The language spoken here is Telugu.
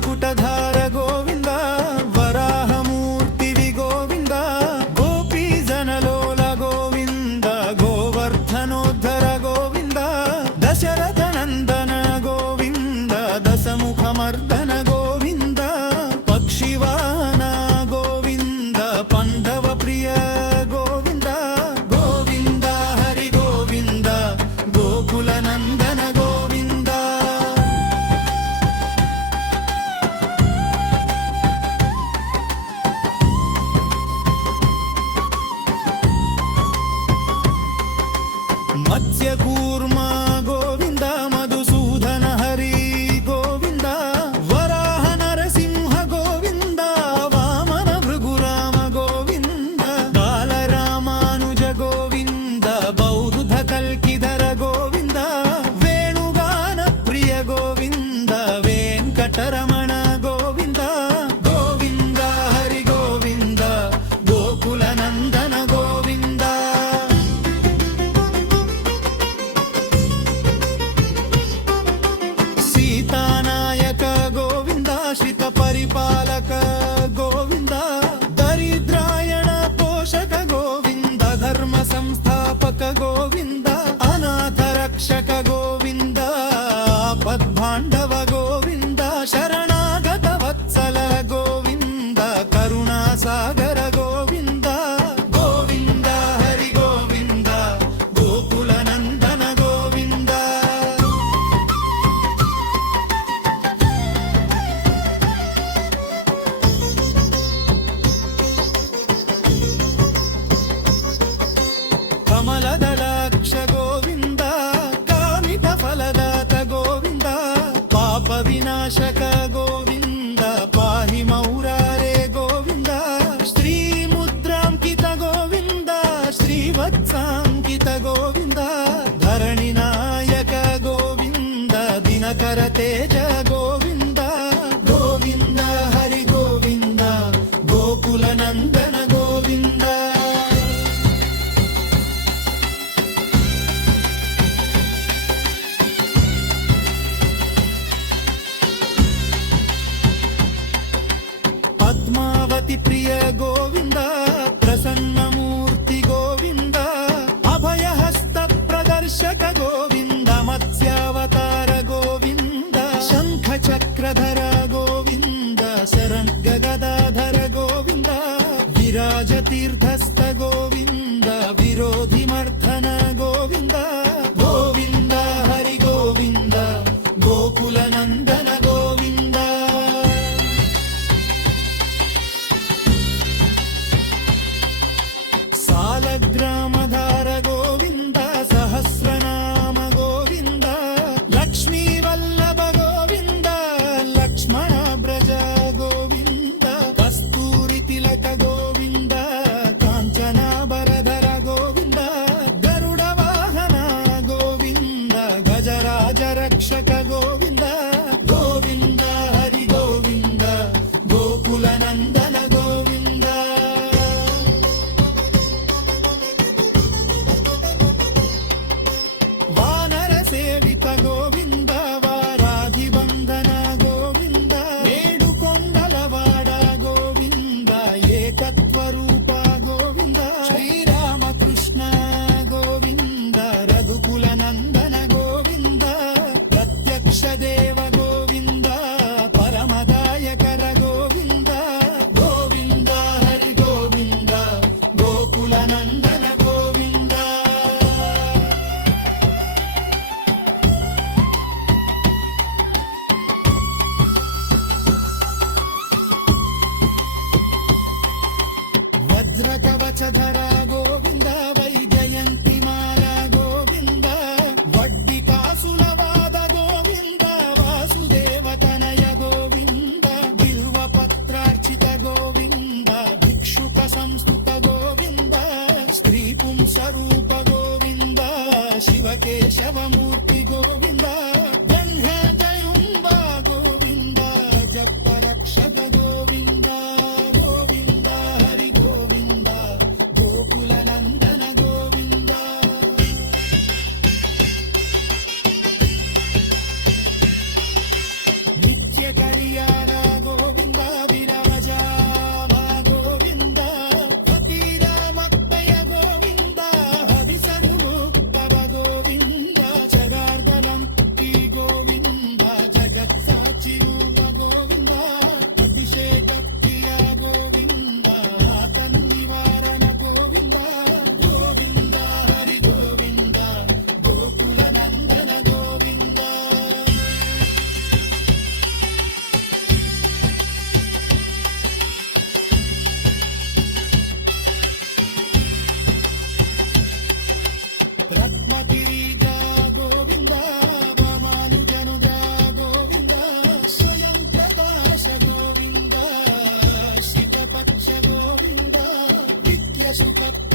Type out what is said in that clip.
మకుటధార గోవింద వరాహమూర్తివి గోవింద గోపీజనలోల గోవింద గోవర్ధనోద్ధర గోవింద దశరథ నందన గోవింద దశముఖమర్దన గోవింద పక్షివాహన గోవింద పండవ ప్రియ గోవింద గోవింద హరి గోవింద గోకుల నందన గోవింద మత్స్యకూర్మ గోవింద మధుసూదన హరి గోవింద వరాహ నరసింహ గోవింద వామన భృగురామ గోవింద బాలరామానుజ గోవింద బౌద్ధ కల్కిధర గోవింద వేణుగాన ప్రియ గోవింద వెంకటరమణ గోవింద గోవింద హరి గోవింద గోకుల నందన గోవింద సీతానాయక గోవింద శ్రిత పరిపాలక గోవింద దరిద్రాయణ పోషక గోవింద ధర్మ సంస్థాపక గోవింద అనాథ రక్షక గోవింద ఆపద్బాంధవ గోవింద శరణాగత వత్సల గోవింద కరుణాసాగర గోవింద గోవింద హరి గోవింద గోకుల నందన గోవింద కమలదళాక్ష గోవింద కామిత ఫలదాత గోవింద పాప వినాశక గోవింద పాహి మౌరారే గోవింద శ్రీముద్రాంకిత గోవింద శ్రీవత్సాంకిత గోవింద ధరణి నాయక గోవింద దినకర తేజ గోవింద గోవింద హరి గోవింద గోకుల నందన గోవింద పద్మావతి ప్రియ గోవింద ప్రసన్నమూర్తి గోవింద అభయహస్త ప్రదర్శక గోవింద మత్స్యావతార గోవింద శంఖ చక్రధర గోవింద శరణ్ గదాధర గోవింద విరాజ తీర్థస్థ గోవింద విరోధి మర్ధన గోవింద గోవింద హరి గోవింద గోకుల నందన గోవింద సాలగ్రామధార గోవింద సహస్రనామ గోవింద లక్ష్మీ వల్లభ గోవింద లక్ష్మణ బ్రజ గోవింద కస్తూరి తిలక గోవింద కాంచనాభరధర గోవింద గరుడ వాహన గోవింద గజరాజ రక్షక గోవింద గోవింద హరి గోవింద గోకుల నందన గోవింద వానర సేవిత గోవింద వారాధి బంధన గోవింద ఏడు కొండలవాడ గోవింద ఏకత్వ రూప గోవింద శ్రీరామకృష్ణ గోవింద రఘుకుల నందన గోవింద ప్రత్యక్ష దేవ గోవింద పరమదాయకర గోవింద గోవింద హరి గోవింద గోకుల నందన గోవింద వజ్రకవచధర గోవింద వైజయంతి మాల గోవింద వడ్డి కాసుల వాద గోవింద వాసుదేవ తనయ గోవింద బిల్వ పత్రార్చిత గోవింద భిక్షుక సంస్కృత గోవింద స్త్రీ పుంసరూప గోవింద శివకేశవమూర్తి గోవింద గంధజయుంబ గోవింద జప రక్షక గోవింద గోవింద హరి గోవింద గో పశుపత్ని